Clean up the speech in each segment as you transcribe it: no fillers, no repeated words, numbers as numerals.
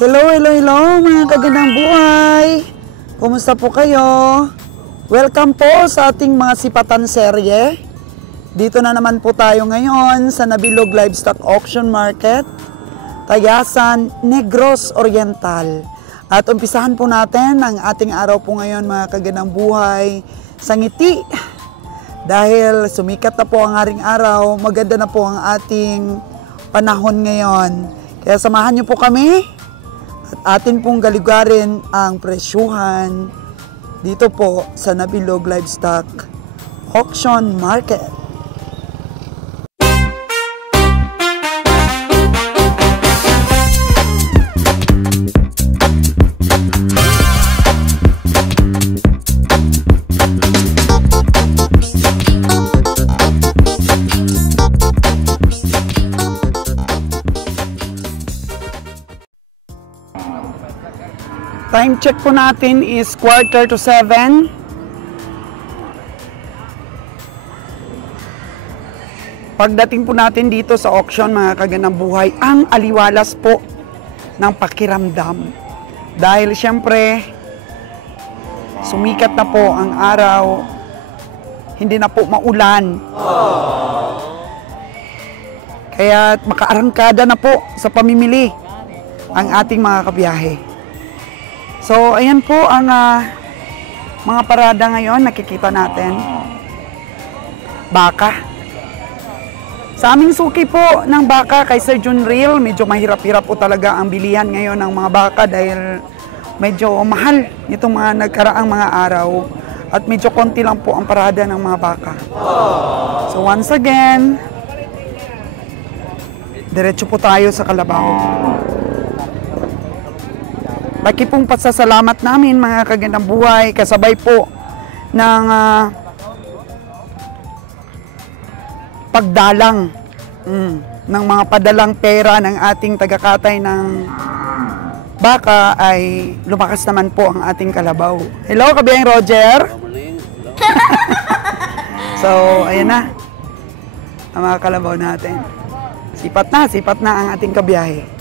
Hello, hello, hello mga kagandang buhay! Kumusta po kayo? Welcome po sa ating mga sipatan serye. Dito na naman po tayo ngayon sa Nabilog Livestock Auction Market, Tayasan, Negros Oriental. At umpisahan po natin ang ating araw po ngayon mga kagandang buhay sa ngiti. Dahil sumikat na po ang haring araw, maganda na po ang ating panahon ngayon. Kaya samahan niyo po kami. At atin pong galigarin ang presyuhan dito po sa Nabilog Livestock Auction Market. Time check po natin is 6:45. Pagdating po natin dito sa auction mga kagandang buhay, ang aliwalas po ng pakiramdam. Dahil siyempre, sumikat na po ang araw, hindi na po maulan. Kaya makaarangkada na po sa pamimili ang ating mga kabiyahe. So, ayan po ang mga parada ngayon, nakikita natin. Baka. Sa aming suki po ng baka kay Sir John Real, medyo mahirap-hirap po talaga ang bilihan ngayon ng mga baka dahil medyo mahal itong mga nagkaraang mga araw at medyo konti lang po ang parada ng mga baka. So, once again, diretso po tayo sa kalabaw. Laki pong pasasalamat namin mga kagandang buhay, kasabay po ng pagdalang ng mga padalang pera ng ating tagakatay ng baka ay lumakas naman po ang ating kalabaw. Hello, Kabiyang Roger! So, ayan na ang mga kalabaw natin. Sipat na ang ating kabiyahe.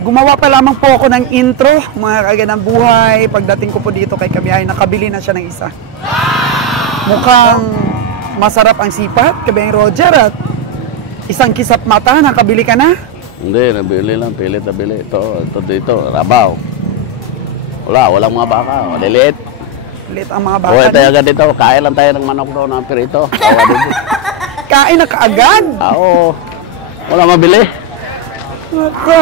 Gumawa pa lamang po ako ng intro, mga kagandang buhay. Pagdating ko po dito kay kabiyahe, nakabili na siya ng isa. Mukhang masarap ang sipat, Kabiyang Roger, at isang kisap mata, nakabili ka na? Hindi, nabili lang, pilit nabili. Ito, rabaw. Walang mga baka, maliliit. Liit ang mga baka. Uy, tayo agad dito, kain lang tayo ng manok doon, ng pirito. Kain na kaagad? Oo, wala mabili. Ako,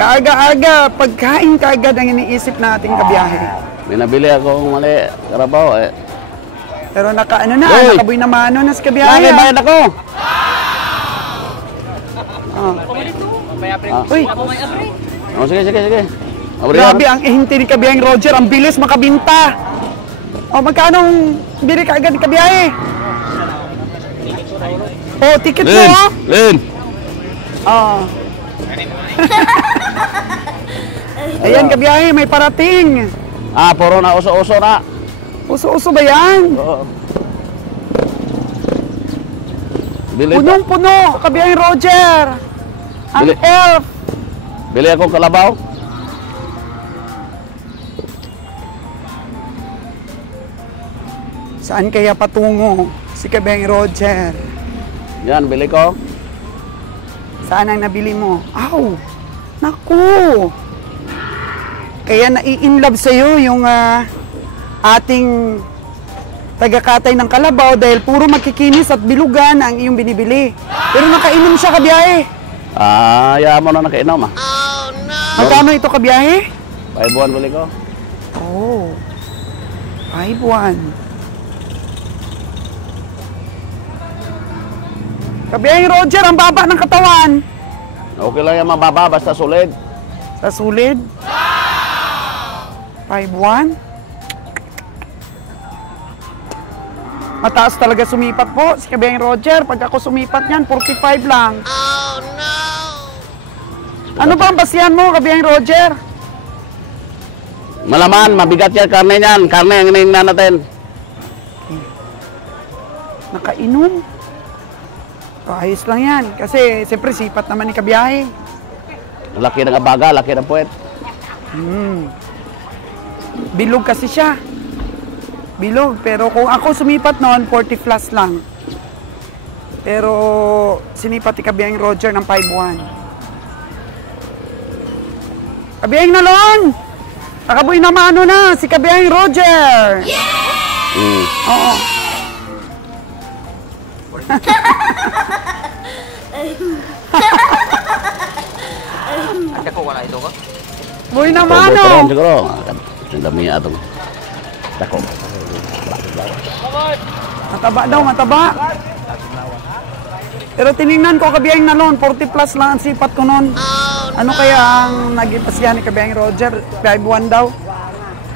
kaaga-aga, pagkain kaagad ang iniisip nating kabiyahe. May nabili akong mali, karabaw eh. Pero nakaboy na mano na sa kabiyahe. Nakibayad ako! Uy, Sige. grabe ang ihinti ni kabiyaheng Roger, ang bilis makabinta. O, magkano ang bili kaagad ni kabiyahe? O, ticket mo, o? Lin! Ayan kabiyahe, may parating. Puro na uso-uso na. Uso-uso ba yan? Oo. Bili Punong-puno, kabiyaheng Roger. Ang Bili. elf. Bili akong kalabaw. Saan kaya patungo si kabiyaheng Roger? Yan, bili ko. Saan ang nabili mo? Aw! Naku! Kaya nai-inlove sa'yo yung ating tagakatay ng kalabaw dahil puro magkikinis at bilugan ang iyong binibili. Pero nakainom siya kabiyahe. Hayaan mo na nakainom Oh no! Magkano ito kabiyahe? 5 buwan bili ko. Oh. 5 buwan. Kabiyaheng Roger, ang baba ng katawan. Okay lang yan, mababa, basta solid. Sa sulid. 5'1". Mataas talaga sumipat po si Kabiyaheng Roger. Pag ako sumipat niyan, 45 lang. Oh no! Ano ba ang basihan mo, Kabiyaheng Roger? Malaman, mabigat yan, karne niyan. Karne ang hinihingnan natin. Nakainom? Ayos lang yan. Kasi, siyempre, sipat naman ni kabiyahe. Laki ng abaga, laki ng puwet. Bilog kasi siya. Bilog. Pero kung ako sumipat noon, 40 plus lang. Pero sinipat ni Kabiyahing Roger ng 5'1". Kabiyahing Nalon! Nakaboy na maano na si Kabiyahing Roger! Oo. Ako wala ito ko. Boy na Siguro, mano! siguro. Ang dami nga itong dako. Mataba daw, mataba. Pero tiningnan ko Kabiyahing Nalon, 40 plus lang ang sipat ko noon. Ano kaya ang naging pasya ni Kabiyahing Roger? 5'1 daw.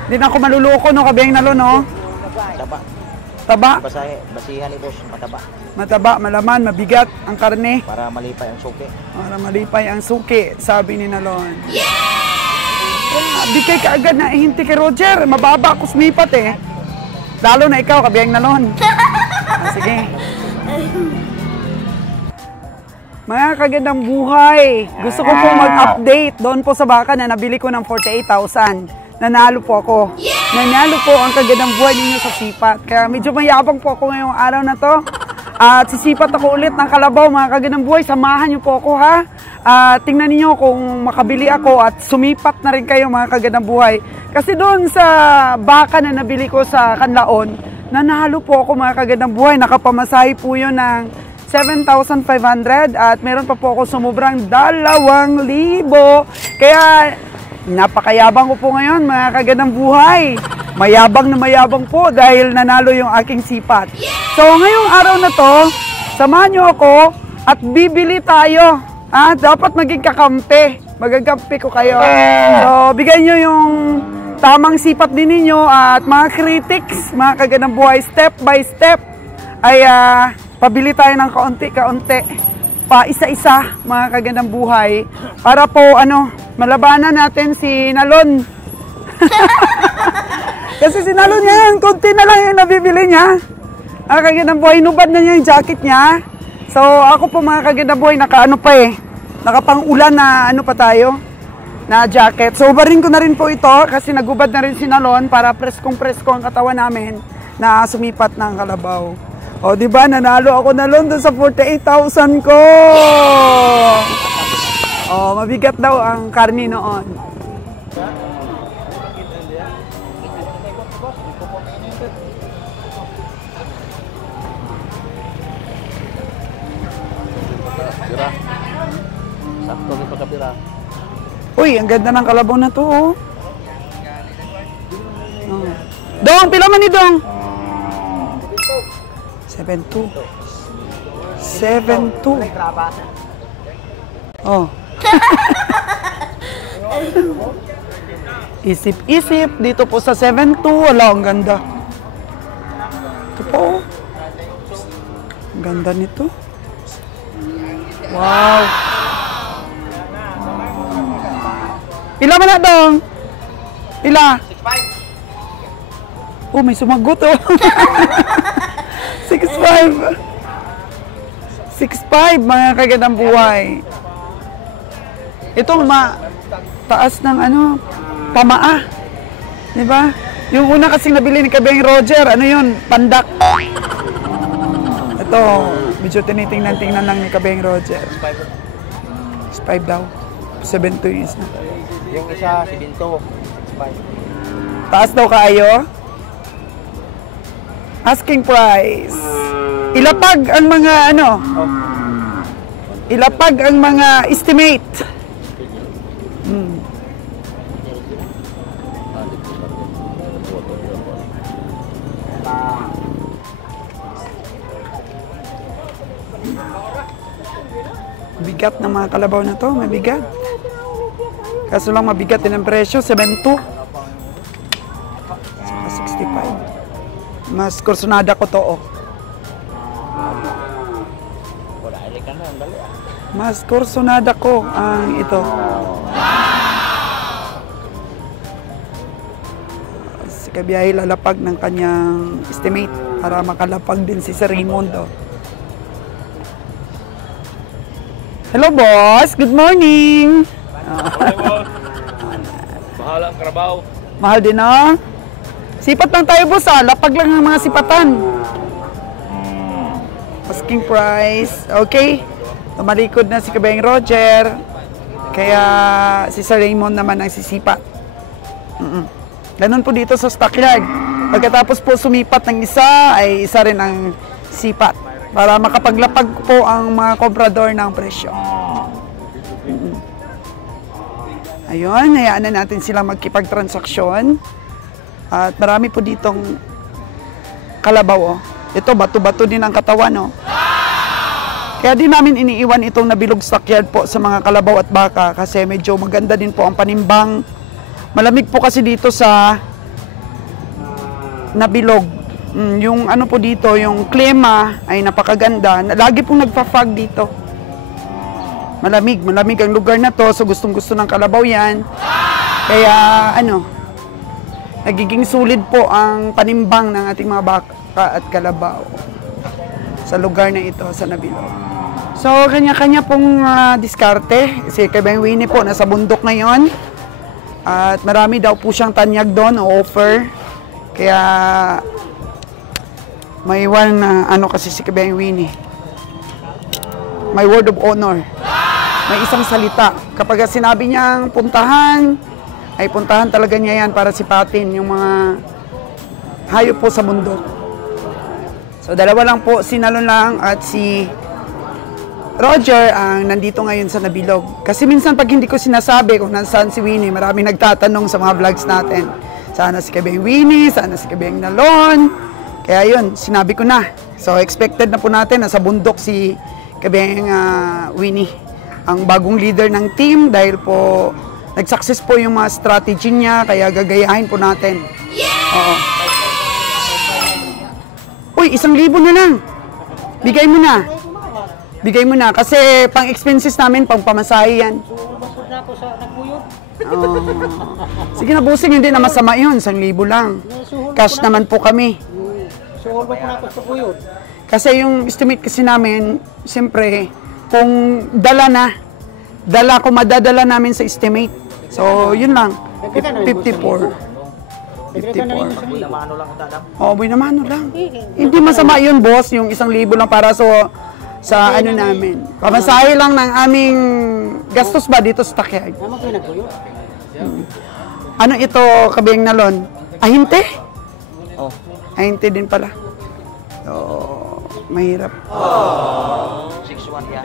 Hindi na ako maluloko no, Kabiyahing Nalon, no? Taba. Taba, Basihan ni boss, mataba. mataba, malaman, mabigat ang karne. Para malipay ang suki. Para malipay ang suki, sabi ni Nalon. Di kay kaagad na ihinti kay Roger. Mababa ako sumipat eh. Lalo na ikaw, Kabiyahing Nalon. Sige. Mga kagandang buhay. Gusto ko po mag-update doon po sa baka na nabili ko ng 48,000. Nanalo po ako. Nanalo po ang kagandang buhay ninyo sa sipat. Kaya medyo mayabang po ako ngayong araw na to. At sisipat ako ulit ng kalabaw, mga kagandang buhay. Samahan niyo po ako, ha? Tingnan niyo kung makabili ako at sumipat na rin kayo, mga kagandang buhay. Kasi doon sa baka na nabili ko sa Kanlaon, nanalo po ako, mga kagandang buhay. Nakapamasahe po yun ng 7,500 at meron pa po ako sumubrang 2,000. Kaya napakayabang ko po ngayon, mga kagandang buhay. Mayabang na mayabang po dahil nanalo yung aking sipat. So ngayong araw na to, samahan nyo ako at bibili tayo. Dapat maging kakampi. Magagampi ko kayo. So bigyan nyo yung tamang sipat din ninyo at mga critics, mga kagandang buhay, step by step ay pabili tayo ng kaunti-kaunti, pa isa-isa, mga kagandang buhay, para po malabanan natin si Nalon. Kasi si Nalon yan, konti na lang yung nabibili niya. Mga kagandang buhay, nubad na niya yung jacket niya. So ako po, mga kagandang buhay, nakapang-ulan na pa tayo, na jacket. So ubarin ko na rin po ito kasi nagubad na rin si Nalon para preskong-presko ang katawan namin na sumipat ng kalabaw. O, di ba? Nanalo ako na doon sa 48,000 ko. O, mabigat daw ang karni noon. Kapira. Sakto ni pagkapira. Uy, ang ganda ng kalabaw na to, oh. Dong, pila man ni Dong? 7-2. 7-2. Oh. Isip-isip dito po sa 7-2. Wala, ang ganda. Ito po. Ang ganda nito. Wow. Pila man na, Dong? Pila? 6'5". Oh, may sumagot, oh. 6'5". 6'5", mga kagandang buhay. Itong taas ng pamaa. Diba? Yung una kasing nabili ni Kabiyahing Roger, yun? Pandak. Ito, medyo tinitingnan lang ni Kabiyahing Roger. 6'5 daw. 7'2 yung isa. Yung isa, 7'2". 6'5". Taas daw kayo? Asking price. Ilapag ang mga ilapag ang mga estimate. Bigat ng mga kalabaw na to, mabigat. Kaso lang mabigat din ang presyo, 7'2". Saka 65. Mas kursunada ko to, oh. Mas kursunada ko ang ito. Si Kabiyahe lalapag ng kanyang estimate para makalapag din si Sir Raymond, oh. Hello, boss. Good morning. Bahala ang karabaw. Mahal din, no? Sipat lang tayo, boss, ah. Lapag lang ng mga sipatan. Asking price. Okay. Tumalikod na si Kabayang Roger. Kaya si Sir Raymond naman ang sisipat. Ganun po dito sa stockyard. Pagkatapos po sumipat ng isa, ay isa rin ang sipat. Para makapaglapag po ang mga komprador ng presyo. Ayun, hayaan na natin silang magkipagtransaksyon. At marami po ditong kalabaw. Oh. Ito, bato-bato din ang katawan. Oh. Kaya din namin iniiwan itong nabilog stockyard po sa mga kalabaw at baka kasi medyo maganda din po ang panimbang. Malamig po kasi dito sa nabilog. Yung ano po dito, yung klima ay napakaganda. Lagi pong nagpa-fog dito. Malamig ang lugar na to. So gustong-gusto ng kalabaw yan. Kaya ano, nagiging sulit po ang panimbang ng ating mga baka at kalabaw sa lugar na ito, sa Nabilog. So kanya-kanya pong diskarte. Si Kabayang Winnie po nasa bundok ngayon. At marami daw po siyang tanyag doon o offer. Kaya may one ano kasi si Kabayang Winnie. May word of honor. May isang salita. Kapag sinabi niyang puntahan, ay puntahan talaga niya yan para sipatin yung mga hayop po sa bundok. So dalawa lang po, si Nalon lang at si Roger ang nandito ngayon sa Nabilog. Kasi minsan pag hindi ko sinasabi kung nasaan si Winnie, maraming nagtatanong sa mga vlogs natin. Sana si Kabayang Winnie, sana si Kabayang Nalon. Kaya yun, sinabi ko na. So expected na po natin na sa bundok si Kabayang Winnie, ang bagong leader ng team dahil po nag-success po yung mga strategy niya, kaya gagayahin po natin. Oo. Uy, 1,000 na lang. Bigay mo na. Bigay mo na. Kasi pang expenses namin, pang pamasahe yan. Oh. Sige na, busing, hindi na masama yun. 1,000 lang. Cash naman po kami. Kasi yung estimate kasi namin, siyempre, kung dala ko madadala namin sa estimate. So, yun lang. 54. 54. Binamano lang ang dadam. Oh, binamano lang. Hindi masama yun, boss. Yung 1,000 lang para sa ano namin. Pamasahe lang ng aming gastos ba dito sa stockyard. Ano ito, Kabayang Nalon? Ahinte? Oh. Ahinte din pala. So, mahirap. 6-1 yan.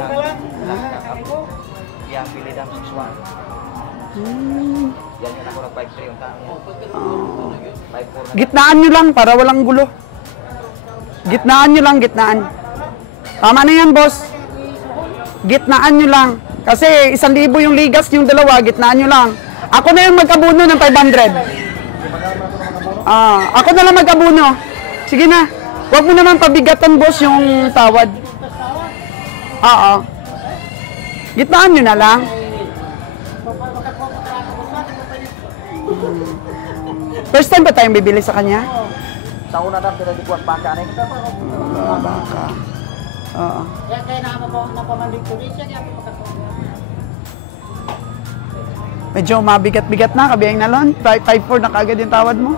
Yan, pili dam 6-1. Yan yun ako nag-5-3 yung tao. 5-4 na. Gitnaan nyo lang para walang gulo. Gitnaan nyo lang, gitnaan. Tama na yan, boss. Gitnaan nyo lang. Kasi 1,000 yung ligas, yung dalawa, gitnaan nyo lang. Ako na yung mag-abuno ng 500. Ako na lang mag-abuno. Sige na. Huwag mo naman pabigatan, boss, yung tawad. Oo. Gitnaan nyo na lang. First time ba tayong bibili sa kanya? Sa una dam, pero di kuwas baka na Baka. Oo. Medyo mabigat-bigat na, Kabayang Nalon. 5-4 na kagad yung tawad mo.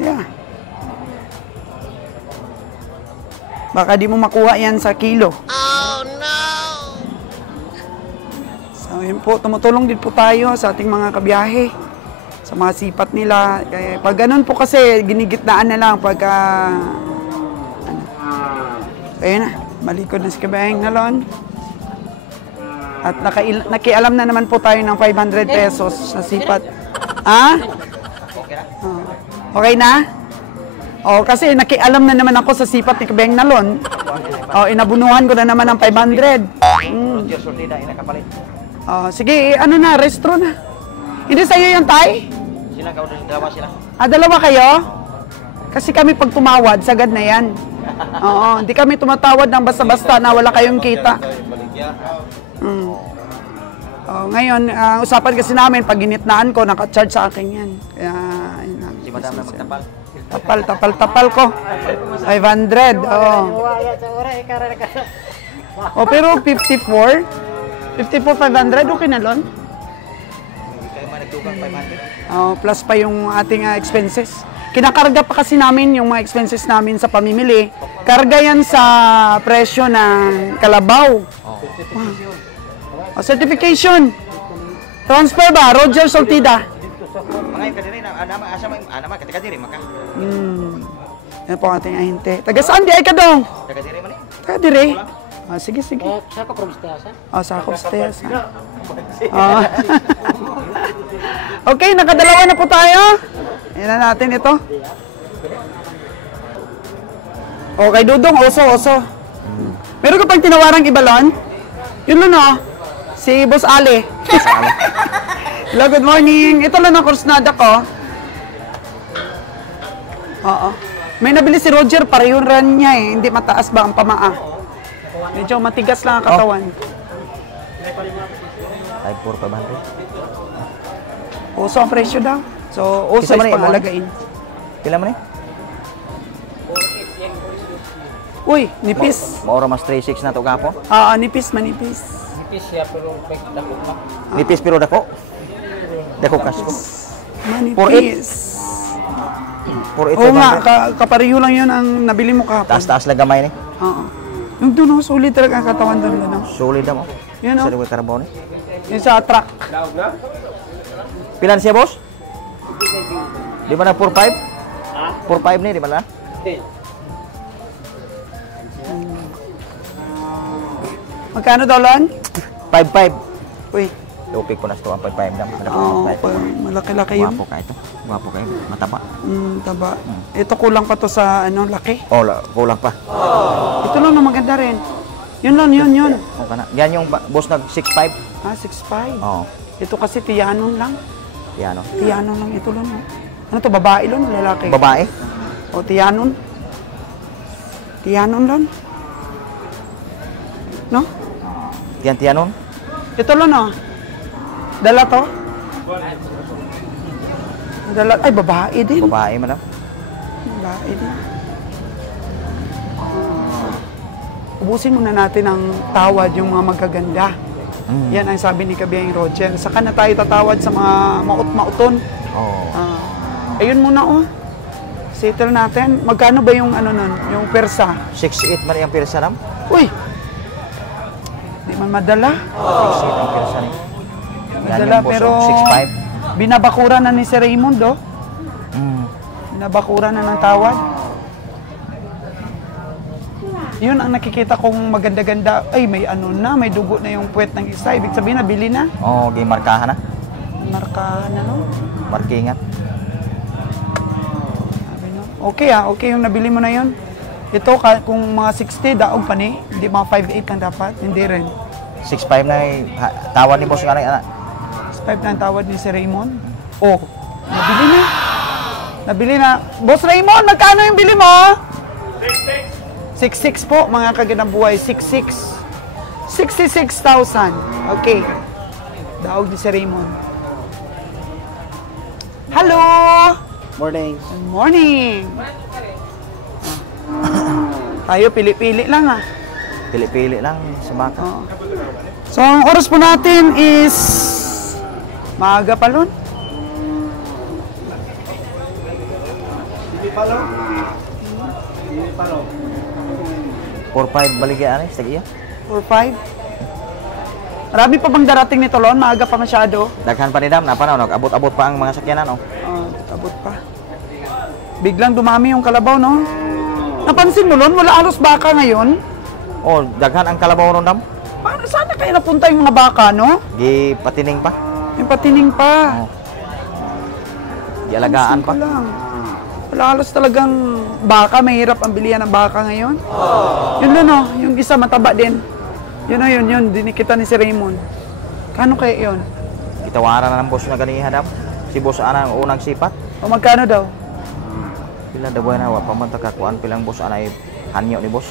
Yeah. Baka di mo makuha yan sa kilo. Oh, no! So, yun po, tumutulong din po tayo sa ating mga kabiyahe, sa mga sipat nila. Kaya, pag ganun po kasi, ginigitnaan na lang pagka... Ayun na, malikod na si Kabayang Nalon. At nakialam na naman po tayo ng 500 pesos sa sipat. Ha? Okay na? O, kasi nakialam na naman ako sa sipat ni Kabayang Nalon. O, inabunuhan ko na naman ng 500. Roger Sortida, inakapalit. O, sige, ano na, restro na. Hindi sa'yo yung tay? Sila, dalawa sila. Dalawa kayo? Kasi kami pag tumawad, sagad na yan. Oo, hindi kami tumatawad ng basta-basta na wala kayong kita. Ngayon, usapan kasi namin, pag ginitnaan ko, naka-charge sa akin yan. Kaya, ayun na. Si madam na magtapal. Tapal ko. 500, oo. Oh, pero 54? 54,500, okay na, Lon? Kayo man nagtugang 500. Oh, plus pa yung ating expenses. Kinakarga pa kasi namin yung mga expenses namin sa pamimili. Karga yan sa presyo ng kalabaw. Oh, certification. Transfer ba? Roger Soltida. Mga kadiri na asa man kadiri maka. Yan po ang ating ahinte. Taga saan di ay ka dong? Kadiri man eh. Taga dire. Ah, sige, sige. Sa ka from Stasa? Oh, sa Costez. Oh. Okay, nakadalawa na po tayo. Yan na natin ito. Okay, Dudong, oso. Meron ka pang tinawarang ibalon? Yun lang, no? Si Boss Ali. Hello, good morning. Ito lang ang kursnada ko. Oo. May nabili si Roger, pareho ran niya eh. Hindi mataas ba ang pamaa? Medyo matigas lang ang katawan. 5,400. Oso ang presyo daw. So, oso Isa man is eh, pangalagain. Pila man eh? Uy, nipis. Maura mas 3,600 na to gapo. Nipis, manipis. Nipis pero dako. Dako kasko. Manipis. 4,800. Oo nga, kapareho lang yun ang nabili mo kahapon. Taas-taas lang gamay ni. Oo. Yung doon, sulit talaga ang katawan doon. Ano? Solid na mo. Yun, Sa oh. liway karabaw ni. Yung sa truck. Pilan siya, boss? Di ba na 4,500? 4,500 ni, di ba na? Magkano daw, Lon? 5,500. Uy, Tupik ko na ito ang 5,500 dam. oo, malaki-laki yun. Guwapo ka ito. Guwapo kayo. Mataba. Taba. Ito kulang pa to sa, laki. Oh, kulang pa. Ito lang na maganda rin. Yun lang, yun. O ka na. Yan yung boss nag 6,500. 6'5". Oo. Ito kasi tiyanon lang. Yan o. Tiyanon lang ito lang. Oh. Ano to, babae lang, lalaki? Babae. O, tiyanon. Tiyanon lang. No? Tiyan-tiyanon. Ito lang, no? Dala to? Dala, ay, babae din. Babae man. Babae din. Ubusin muna natin ang tawad yung mga magaganda. Yan ang sabi ni Kabiyang Roger. Saka na tayo tatawad sa mga maut-mauton. Oo. Ayun muna, oh. Settle natin. Magkano ba yung ano nun? Yung persa? 6,800 man yung pirsa nam. Uy! Di man madala. 6,800 ang pirsa ni. Yan Madala, yung boss pero 6,500. binabakuran na ni Sir Raymond, oh. Binabakuran na ng tawad. Yun ang nakikita kong maganda-ganda. Ay, may ano na, may dugo na yung puwet ng isa. Ibig sabihin, nabili na. Oo, game markahan na. Markahan na, no? Markingan. Sabi, no? Okay, okay yung nabili mo na yun. Ito, kung mga 60, daog pa ni. Hindi mga 5'8 lang dapat. Hindi rin. 6,500 na tawad ni boss nga na. 5 na ang tawad ni si Raymond. Oh, nabili na. Nabili na. Boss Raymond, magkano yung bili mo? 6,6 po, mga kagandang buhay. 6,6. 66,000. Okay. Daog ni si Raymond. Hello! Morning. Good morning. Tayo, pili-pili lang ah. Pili-pili lang sa baka. Oo. So, ang oras po natin is maaga pa lon. 4,500 baligyan sa iyo. 4-5. Marami pa bang darating nito lon? Maaga pa masyado. Daghan pa ni dam, napanaw, nag-abot-abot pa ang mga sakyanan, oh. Tabot pa. Biglang dumami yung kalabaw, no? Napansin mo lon, wala halos baka ngayon. Oh, daghan ang kalabaw ron dam. Paano sana kayo napunta yung mga baka, no? Gi patining pa. Yung patining pa. Oh. Gi alagaan pa. Pansin ko lang. Wala halos talagang baka, mahirap ang bilihan ng baka ngayon. Yun lang, no? Yung isa mataba din. Yun, dinikita ni si Raymond. Kano kaya yun? Gitawaran na ng boss na ganiha dam. Si boss ana ang unang sipat. O magkano daw? Pila daw na wa pa man takakuan pilang boss ana ay hanyo ni boss.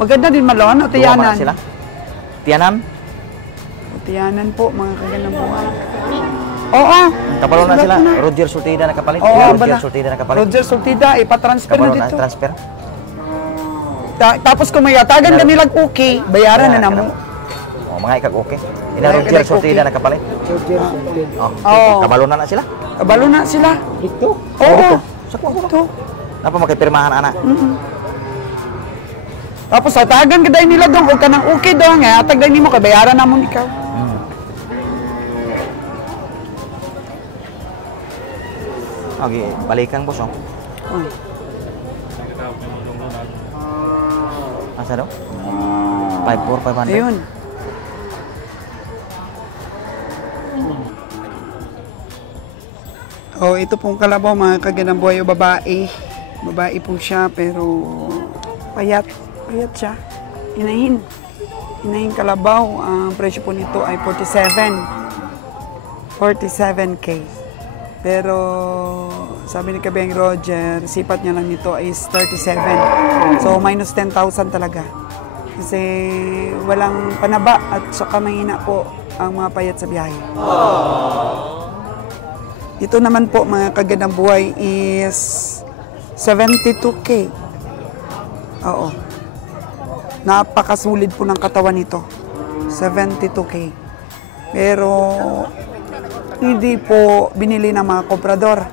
Maganda din malon o Duwa man tiyanan? sila. Tiyanan. O tiyanan po, mga kagandang buhay. Oo. Kabalo na Sulat sila. na. Roger Sultida na kapalit. Oo, Roger bala. Sultida na kapalit. Roger Sultida, ipatransfer na Kabalo na dito. transfer. Tapos kung may atagan ka nilang okay, bayaran na namo. Oh, mga ikag okay. Ina Mga Roger ikag Sortida okay. nakapalit. Oh. Oo. Kabalo na sila. Kabalo na sila. Dito. Oo. Sa kuha Ito. Napa makipirmahan ana. Tapos atagan ka nila dong, huwag ka nang okay dong, atag dahil mo, kabayaran na mo ikaw. Okay, balikan boss oh. Asa daw? 5,400. Ayun. Oh, ito pong kalabaw, mga kaganambuhay o babae. Babae po siya, pero payat. Payat siya. Inahin. Inahin kalabaw. Ang presyo po nito ay 47K. Pero sabi ni Kabeng Roger, sipat niya lang nito is 37. So minus 10,000 talaga. Kasi walang panaba at saka mahina po ang mga payat sa biyahe. Ito naman po, mga kagandang buhay, is 72K. Oo. Napakasulit po ng katawan nito. 72K. Pero hindi po binili ng mga komprador.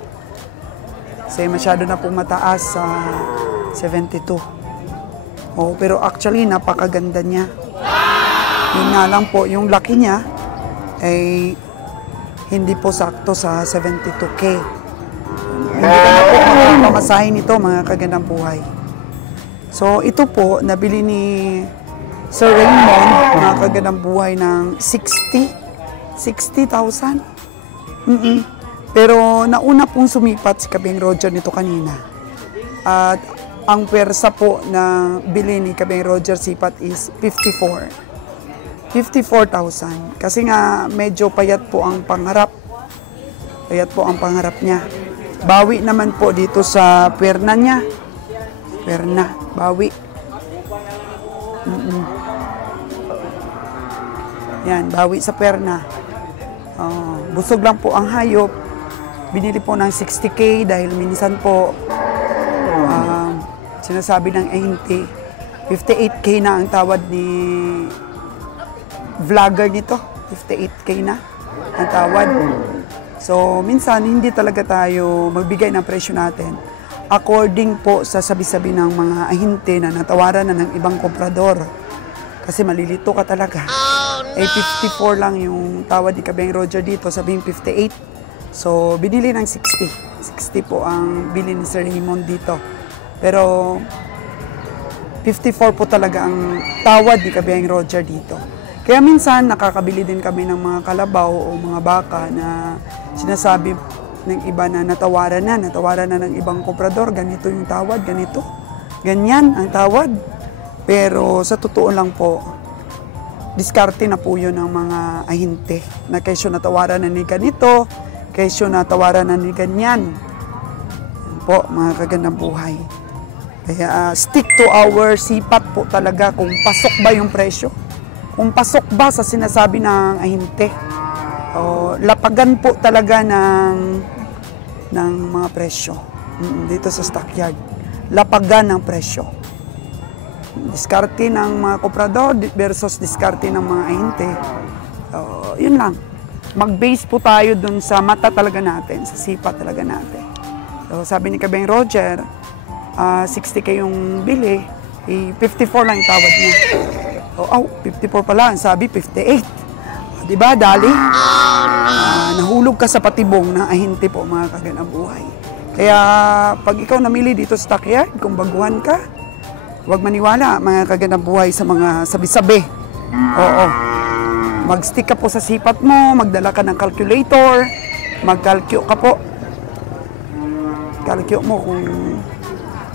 Kasi masyado na po mataas sa 72. Oh, pero actually napakaganda niya. Yun nga lang po, yung laki niya ay hindi po sakto sa 72K. Hindi ka na po makapamasahin nito, mga kagandang buhay. So ito po, nabili ni Sir Raymond, mga kagandang buhay, ng 60,000. Pero nauna pong sumipat si Kabeng Roger nito kanina. At ang pwersa po na bili ni Kabeng Roger sipat is 54,000. Kasi nga medyo payat po ang pangharap. Payat po ang pangharap niya. Bawi naman po dito sa perna niya. Perna, bawi. Yan, bawi sa perna. Busog lang po ang hayop. Binili po ng 60K dahil minsan po sinasabi ng ahente 58K na ang tawad ni vlogger nito. 58K na ang tawad. So minsan hindi talaga tayo magbigay ng presyo natin according po sa sabi-sabi ng mga ahente na natawaran na ng ibang komprador. Kasi malilito ka talaga. Eh 54 lang yung tawad ni Kabeng Roger dito, sabing 58. So binili ng 60. 60 po ang bili ni Sir Raymond dito. Pero 54 po talaga ang tawad ni Kabeng Roger dito. Kaya minsan nakakabili din kami ng mga kalabaw o mga baka na sinasabi ng iba na natawaran na ng ibang komprador, ganito yung tawad, ganito. Ganyan ang tawad. Pero sa totoo lang po, diskarte na po yun ng mga ahinte na kesyo natawaran na ni ganito, kesyo natawaran na ni ganyan. Yan po, mga kagandang buhay. Kaya stick to our sipat po talaga kung pasok ba yung presyo. Kung pasok ba sa sinasabi ng ahinte. Lapagan po talaga ng mga presyo dito sa stockyard. Lapagan ng presyo. Diskarte ng mga komprador versus diskarte ng mga ahente. Yun lang. Mag-base po tayo dun sa mata talaga natin, sa sipat talaga natin. So, sabi ni Kabeng Roger, 60K yung bili, 54 lang yung tawad niya. 54 pala, sabi 58. Diba, dali? Nahulog ka sa patibong ng ahente po, mga kagandang buhay. Kaya, pag ikaw namili dito sa stockyard, kung baguhan ka, huwag maniwala, mga kagandang buhay, sa mga sabi-sabi. Oo. Mag-stick ka po sa sipat mo, magdala ka ng calculator, mag-calculate ka po. Calculate mo kung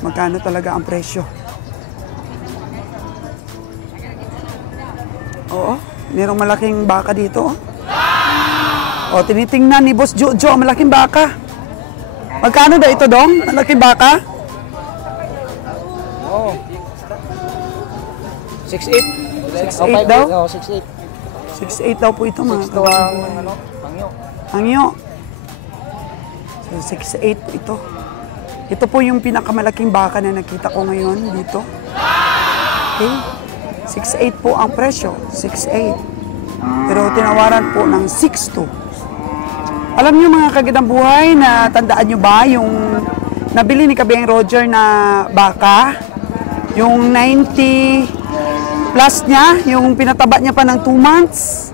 magkano talaga ang presyo. Oo. Merong malaking baka dito. O, tinitingnan ni Boss Jojo ang malaking baka. Magkano daw ito, Dong? Malaking baka? 6'8". 6'8 daw? Oo, 6'8". 6'8 daw po ito, mga Ito ang pangyo. Angyo. So, 6'8 po ito. Ito po yung pinakamalaking baka na nakita ko ngayon dito. Okay? 6'8 po ang presyo. 6'8. Pero tinawaran po ng 6'2". Alam niyo mga kagandang buhay, na tandaan niyo ba yung nabili ni Kabeng Roger na baka? Yung 90 plus niya, yung pinataba niya pa ng 2 months.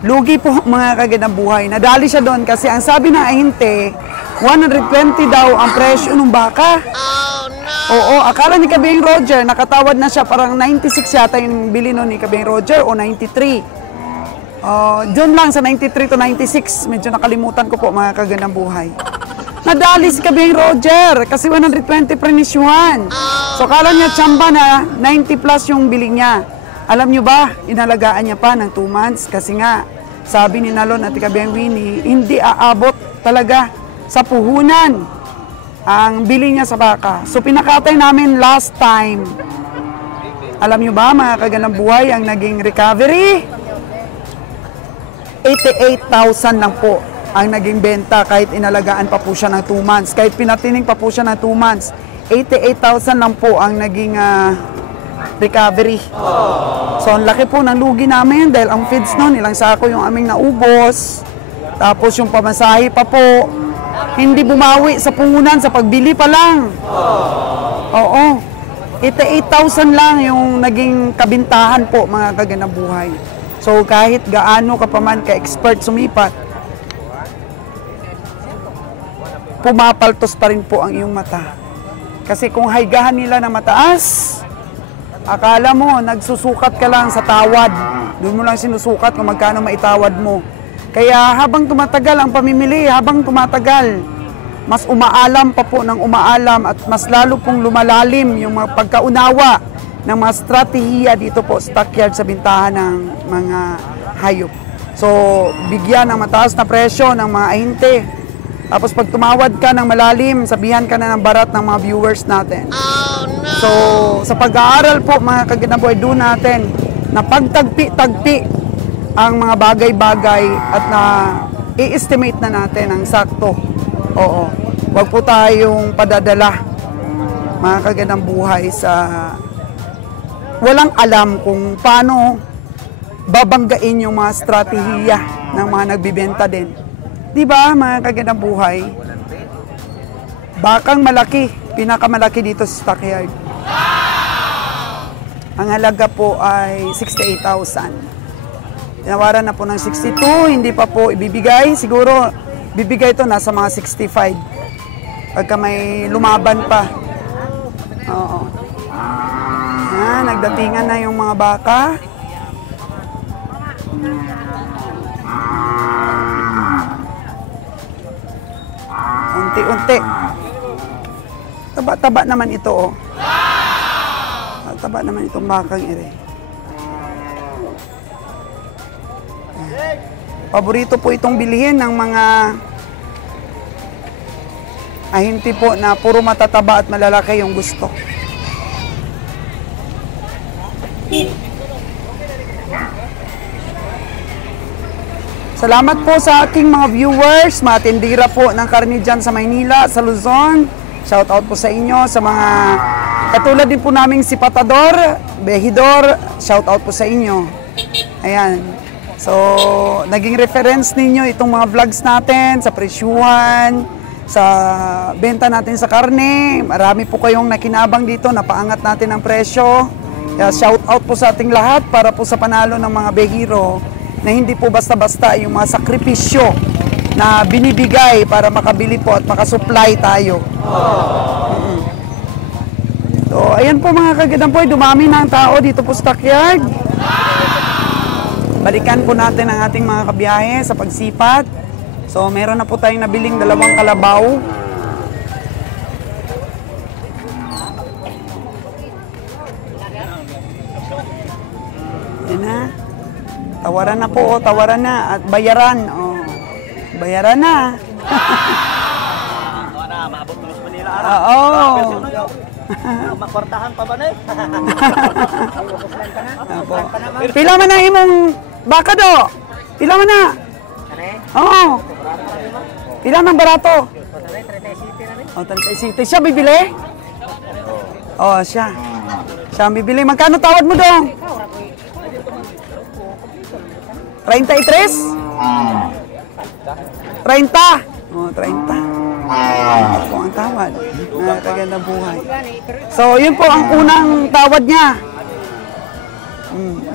Lugi po mga kagandang buhay. Nadali siya doon kasi ang sabi ng ahente, 120 daw ang presyo ng baka. Oh, no! Oo, akala ni Kabeng Roger, nakatawad na siya, parang 96 yata yung bili noon ni Kabeng Roger o 93. Doon lang sa 93 to 96, medyo nakalimutan ko po mga kagandang buhay. Nadali si Kabeng Roger kasi 120 prenisyuhan. So akala niya tsamba na 90 plus yung bili niya. Alam niyo ba, inalagaan niya pa ng 2 months kasi nga, sabi ni Nalon at Kabeng Winnie, hindi aabot talaga sa puhunan ang bili niya sa baka. So pinakatay namin last time. Alam niyo ba mga kagandang buhay, ang naging recovery? 88,000 lang po ang naging benta kahit inalagaan pa po siya ng 2 months. Kahit pinatining pa po siya ng 2 months, 88,000 lang po ang naging recovery. So ang laki po ng lugi namin dahil ang feeds noon, ilang sako yung aming naubos. Tapos yung pamasahe pa po, hindi bumawi sa puhunan sa pagbili pa lang. Oo. 88,000 lang yung naging kabintahan po mga kagandang buhay. So kahit gaano ka pa man ka-expert sumipat, pumapaltos pa rin po ang iyong mata. Kasi kung haigahan nila na mataas, akala mo nagsusukat ka lang sa tawad. Doon mo lang sinusukat kung magkano maitawad mo. Kaya habang tumatagal ang pamimili, habang tumatagal, mas umaalam pa po ng umaalam at mas lalo pong lumalalim yung mga pagkaunawa ng mga strategiya dito po sa stockyard sa bintahan ng mga hayop. So, bigyan ng mataas na presyo ng mga ahente. Tapos pag tumawad ka ng malalim, sabihan ka na ng barat ng mga viewers natin. Oh, no! So, sa pag-aaral po mga kagandang buhay, doon natin na pagtagpi-tagpi ang mga bagay-bagay at na i-estimate na natin ang sakto. Oo. Huwag po tayong padadala mga kagandang buhay sa walang alam kung paano babanggain yung mga strategiya ng mga nagbibenta din. Di ba mga kagandang buhay? Bakang malaki, pinakamalaki dito sa stockyard. Ang halaga po ay 68,000. Tinawaran na po ng 62, hindi pa po ibibigay. Siguro bibigay ito nasa mga 65. Pagka may lumaban pa. Oo. Nagdatingan na yung mga baka. Unti-unti. Taba-taba naman ito, oh. Taba naman itong bakang ire. Paborito po itong bilihin ng mga ahente po na puro matataba at malalaki yung gusto. Salamat po sa aking mga viewers, mga tindira po ng karne dyan sa Maynila, sa Luzon. Shout out po sa inyo, sa mga katulad din po naming si Patador, Behidor, shout out po sa inyo. Ayan. So, naging reference ninyo itong mga vlogs natin sa presyuhan, sa benta natin sa karne. Marami po kayong nakinabang dito, napaangat natin ang presyo. Kaya shout out po sa ating lahat para po sa panalo ng mga behiro na hindi po basta-basta yung mga sakripisyo na binibigay para makabili po at makasupply tayo. So, ayan po mga kagandang po, dumami na ang tao dito po sa stockyard. Balikan po natin ang ating mga kabiyahe sa pagsipat. So, meron na po tayong nabiling 2 kalabaw. Yan na. Tawaran na po, tawaran na. At bayaran. Oh. Bayaran na. Maabot mo sa Manila. Oo. Makwartahan pa ba na eh? Pila man na imong baka do? Pila man na? Oo. Pila man barato? O, 37. Siya bibili? Oo, siya. Siya ang bibili. Magkano tawad mo dong? 33? 30? Oh, 30. Ito po ang tawad. Mga kagandang buhay. So, yun po ang unang tawad niya.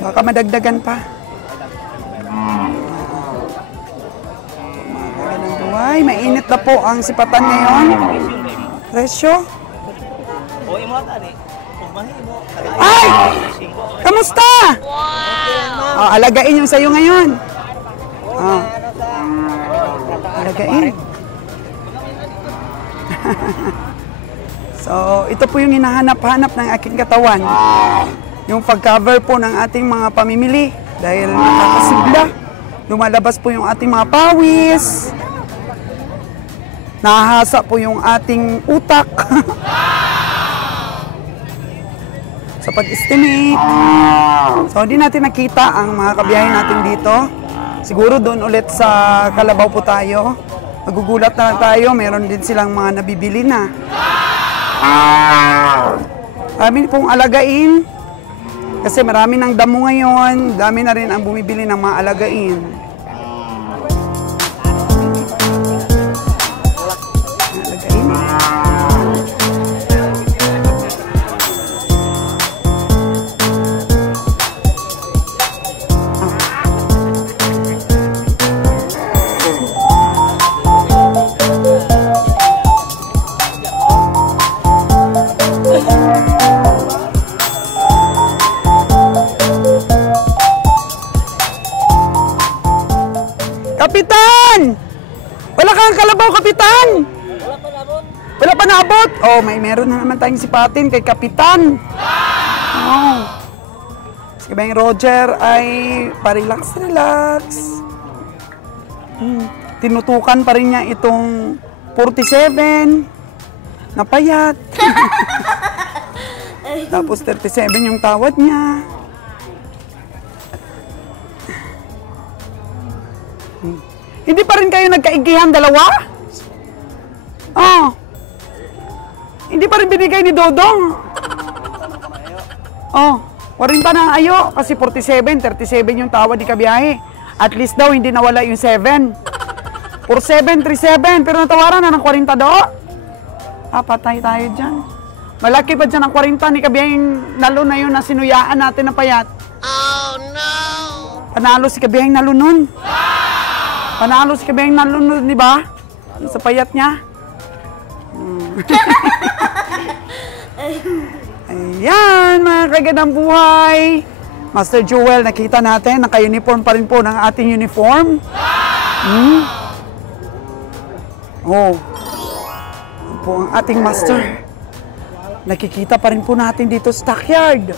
Baka madagdagan pa. Mga kagandang buhay. Mainit na po ang sipatan ngayon. Presyo? O, imo ata ni. Mahimo. Ay! Kamusta? Oh, alagain yung sayo ngayon. Oh. Alagain. So, ito po yung hinahanap-hanap ng aking katawan. Yung pag-cover po ng ating mga pamimili. Dahil nakakasigla. Lumalabas po yung ating mga pawis. Nahahasa po yung ating utak. Sa pag-estimate. So, hindi natin nakita ang mga kabiyahe natin dito. Siguro doon ulit sa Kalabaw po tayo. Magugulat na tayo, meron din silang mga nabibili na. Marami pong alagain. Kasi marami ng damo ngayon. Dami na rin ang bumibili ng mga alagain. Kapitan! Wala kang kalabaw, Kapitan! Wala pa naabot? Oh, meron na naman tayong sipatin kay Kapitan. Oh. Si Bang Roger ay parelax-relax. Tinutukan pa rin niya itong 47 na payat. Tapos 37 yung tawad niya. Hindi pa rin kayo nagkaigihan dalawa? Oh. Hindi pa rin binigay ni Dodong. Oh, 40 na ayo kasi 47, 37 yung tawad ni kabiyahe. At least daw hindi nawala yung 7. 47, 37, pero natawaran na ng 40 do. Patay tayo dyan. Malaki pa dyan ang 40 ni kabiyaheng nalo na yun na sinuyaan natin na payat. Oh no! Panalo si kabiyaheng nalo nun. Panalo si kabiyaheng nalo nun, di ba? Sa payat niya. Ayan, mga kagandang buhay. Master Jewel, nakita natin, naka-uniform pa rin po ng ating uniform. Oh. Ito po ang ating master. Nakikita pa rin po natin dito sa stockyard.